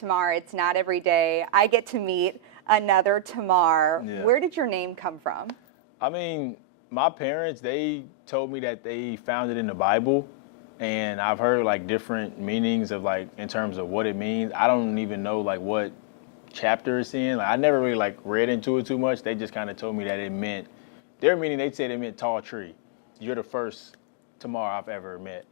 Tamar, it's not every day I get to meet another Tamar. Yeah. Where did your name come from? I mean, my parents, they told me that they found it in the Bible, and I've heard like different meanings of like in terms of what it means. I don't even know like what chapter it's in. Like I never really like read into it too much. They just kind of told me that it meant their meaning. They said it meant tall tree. You're the first Tamar I've ever met.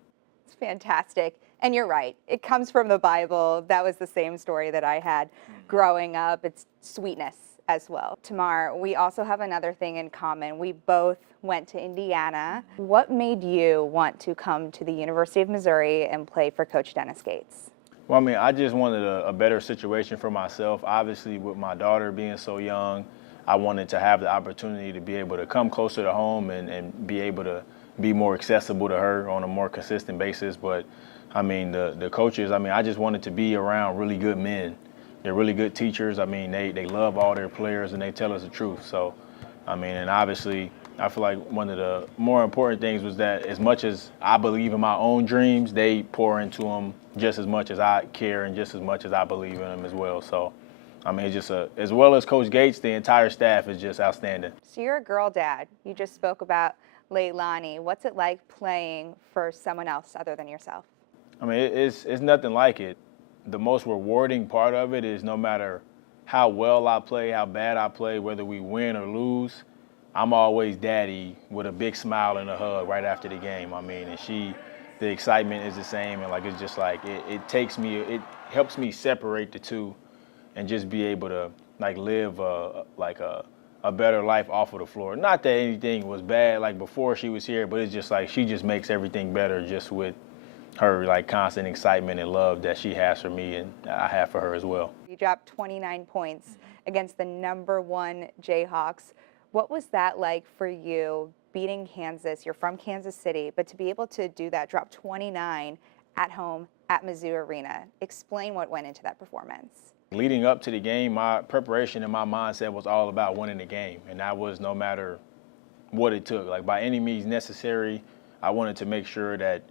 It's fantastic. And you're right. It comes from the Bible. That was the same story that I had growing up. It's sweetness as well. Tamar, we also have another thing in common. We both went to Indiana. What made you want to come to the University of Missouri and play for Coach Dennis Gates? Well, I mean, I just wanted a better situation for myself. Obviously, with my daughter being so young, I wanted to have the opportunity to be able to come closer to home and be able to be more accessible to her on a more consistent basis. But I mean, the coaches, I mean, I just wanted to be around really good men. They're really good teachers. I mean, they love all their players and they tell us the truth. So, I mean, and obviously, I feel like one of the more important things was that as much as I believe in my own dreams, they pour into them just as much as I care and just as much as I believe in them as well. So, I mean, it's just as well as Coach Gates, the entire staff is just outstanding. So you're a girl dad. You just spoke about Leilani. What's it like playing for someone else other than yourself? I mean, it's nothing like it. The most rewarding part of it is no matter how well I play, how bad I play, whether we win or lose, I'm always daddy with a big smile and a hug right after the game. I mean, and the excitement is the same, and like it's just like it helps me separate the two, and just be able to like live a better life off of the floor. Not that anything was bad like before she was here, but it's just like she just makes everything better just with her like constant excitement and love that she has for me and I have for her as well. You dropped 29 points against the #1 Jayhawks. What was that like for you beating Kansas? You're from Kansas City, but to be able to do that, drop 29 at home at Mizzou Arena. Explain what went into that performance. Leading up to the game, my preparation and my mindset was all about winning the game, and that was no matter what it took. Like by any means necessary, I wanted to make sure that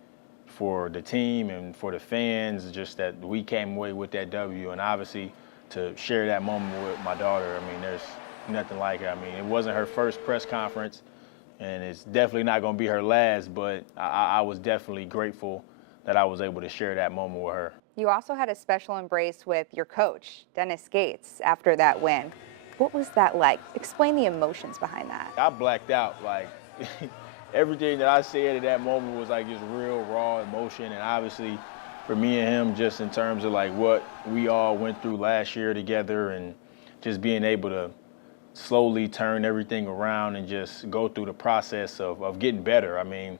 for the team and for the fans, just that we came away with that W, and obviously to share that moment with my daughter, I mean, there's nothing like it. I mean, it wasn't her first press conference, and it's definitely not going to be her last, but I was definitely grateful that I was able to share that moment with her. You also had a special embrace with your coach, Dennis Gates, after that win. What was that like? Explain the emotions behind that. I blacked out. Like, everything that I said at that moment was like just real raw emotion, and obviously for me and him, just in terms of like what we all went through last year together and just being able to slowly turn everything around and just go through the process of getting better. I mean,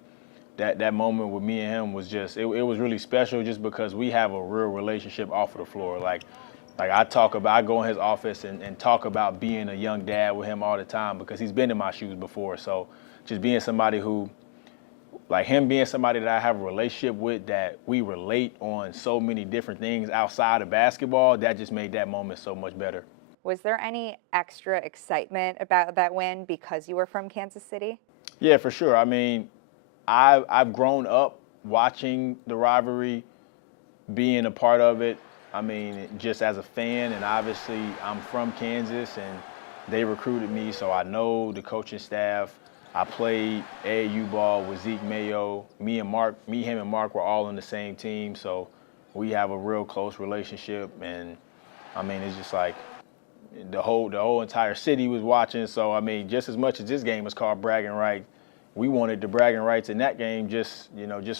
that moment with me and him was just, it was really special just because we have a real relationship off of the floor. Like I go in his office and talk about being a young dad with him all the time because he's been in my shoes before. So just being somebody who, like him being somebody that I have a relationship with, that we relate on so many different things outside of basketball, that just made that moment so much better. Was there any extra excitement about that win because you were from Kansas City? Yeah, for sure. I mean, I've grown up watching the rivalry, being a part of it. I mean, just as a fan, and obviously I'm from Kansas and they recruited me, so I know the coaching staff. I played AAU ball with Zeke Mayo. Me, him, and Mark were all on the same team, so we have a real close relationship. And I mean, it's just like the whole entire city was watching. So I mean, just as much as this game was called Braggin Rights, we wanted the Braggin Rights in that game just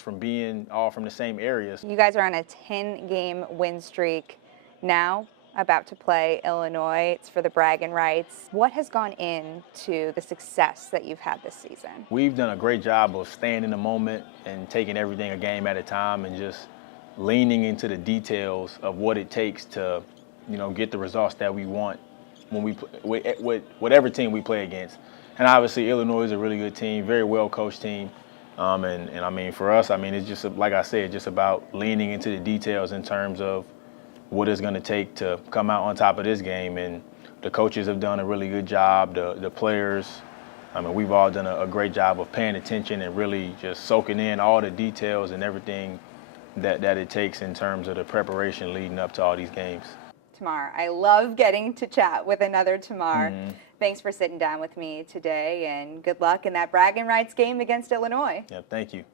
from being all from the same areas. You guys are on a 10-game win streak now, about to play Illinois. It's for the Braggin Rights. What has gone into the success that you've had this season? We've done a great job of staying in the moment and taking everything a game at a time and just leaning into the details of what it takes to, get the results that we want when we with whatever team we play against. And obviously Illinois is a really good team, very well coached team. And I mean, for us, I mean, it's just, like I said, just about leaning into the details in terms of what it's going to take to come out on top of this game. And the coaches have done a really good job. The players, I mean, we've all done a great job of paying attention and really just soaking in all the details and everything that it takes in terms of the preparation leading up to all these games. Tamar, I love getting to chat with another Tamar. Thanks for sitting down with me today, and good luck in that Braggin Rights game against Illinois. Yeah, thank you.